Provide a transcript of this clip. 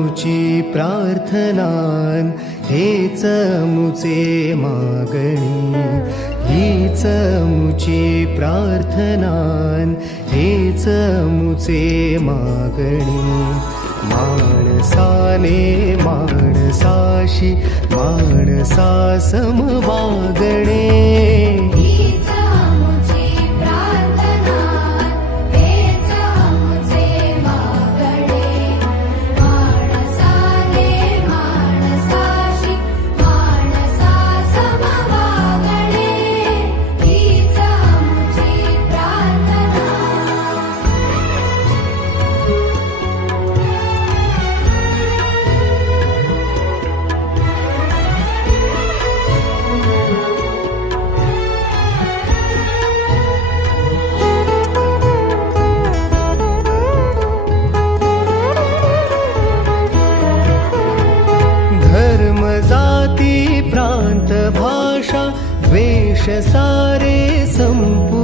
मुची प्रार्थनान हेच मुचे मागणी, हीच मुची प्रार्थनान हेच मुचे मागणी. माणसाने माणसाशी माणसा सम वागणे, जाती प्रांत भाषा द्वेष सारे संपू